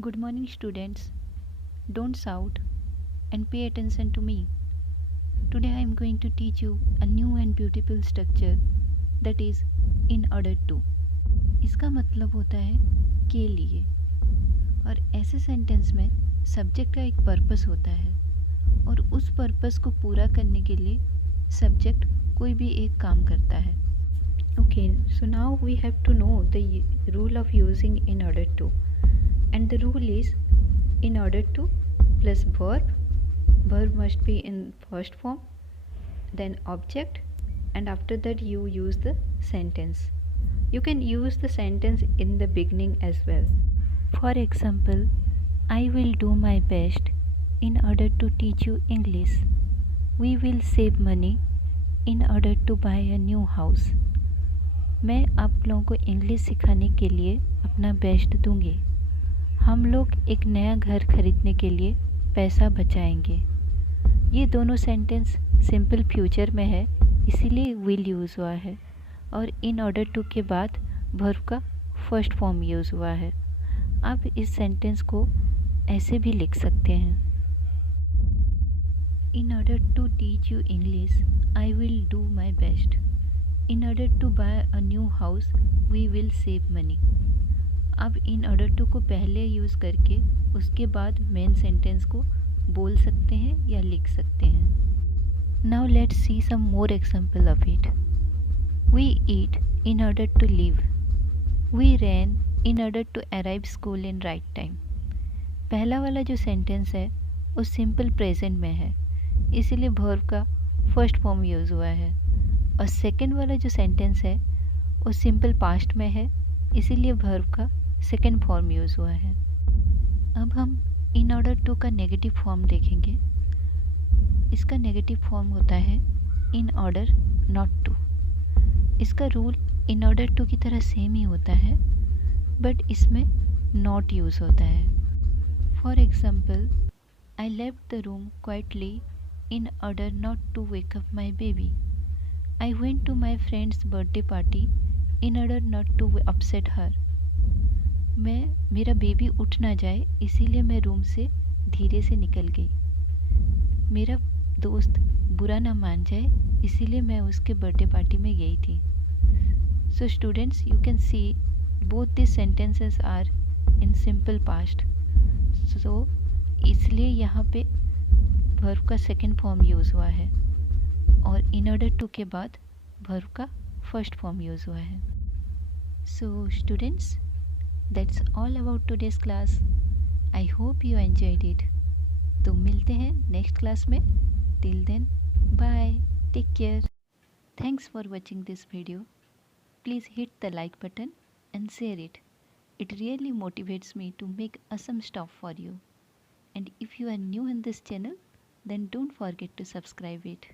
Good morning, students. Don't shout and pay attention to me. Today I am going to teach you a new and beautiful structure that is in order to. इसका मतलब होता है के लिए और ऐसे sentence में subject का एक पर्पस होता है और उस पर्पस को पूरा करने के लिए सब्जेक्ट कोई भी एक काम करता है. Okay, so now we have to know the rule of using in order to. And the rule is in order to plus verb must be in first form, then object, and after that you use the sentence. You can use the sentence in the beginning as well. For example, I will do my best in order to teach you English. We will save money in order to buy a new house. मैं आप लोगों को English सिखाने के लिए अपना best दूंगी. हम लोग एक नया घर खरीदने के लिए पैसा बचाएंगे. ये दोनों सेंटेंस सिंपल फ्यूचर में है, इसीलिए विल यूज़ हुआ है और इन ऑर्डर टू के बाद वर्ब का फर्स्ट फॉर्म यूज़ हुआ है. आप इस सेंटेंस को ऐसे भी लिख सकते हैं. In order to teach you English I will do my best. In order to buy a new house we will save money. आप इन ऑर्डर टू को पहले यूज़ करके उसके बाद मेन सेंटेंस को बोल सकते हैं या लिख सकते हैं. Now let's see some more example of it. We eat in order to live. We ran in order to arrive school in right time. पहला वाला जो सेंटेंस है वो सिंपल प्रेजेंट में है, इसीलिए वर्ब का फर्स्ट फॉर्म यूज़ हुआ है. और सेकंड वाला जो सेंटेंस है वो सिंपल पास्ट में है, इसीलिए वर्ब का सेकेंड फॉर्म यूज़ हुआ है. अब हम इन ऑर्डर टू का नेगेटिव फॉर्म देखेंगे. इसका नेगेटिव फॉर्म होता है इन ऑर्डर नॉट टू. इसका रूल इन ऑर्डर टू की तरह सेम ही होता है, बट इसमें नॉट यूज़ होता है. For example, I left the room quietly in order not to wake up my baby. I went to my friend's birthday party in order not to upset her. मेरा baby उठ ना जाए इसीलिए मैं room से धीरे से निकल गई. मेरा दोस्त बुरा ना मान जाए इसीलिए मैं उसके बर्थडे पार्टी में गई थी. So students, you can see both this sentences are in simple past. So इसलिए यहाँ पे वर्ब का सेकेंड फॉर्म यूज़ हुआ है और इन ऑर्डर टू के बाद वर्ब का फर्स्ट फॉर्म यूज़ हुआ है. So students, that's all about today's class. I hope you enjoyed it. तो मिलते हैं नेक्स्ट क्लास में. Till then, bye. Take care. Thanks for watching this video. Please hit the like button and share it. It really motivates me to make awesome stuff for you. And if you are new in this channel, then don't forget to subscribe it.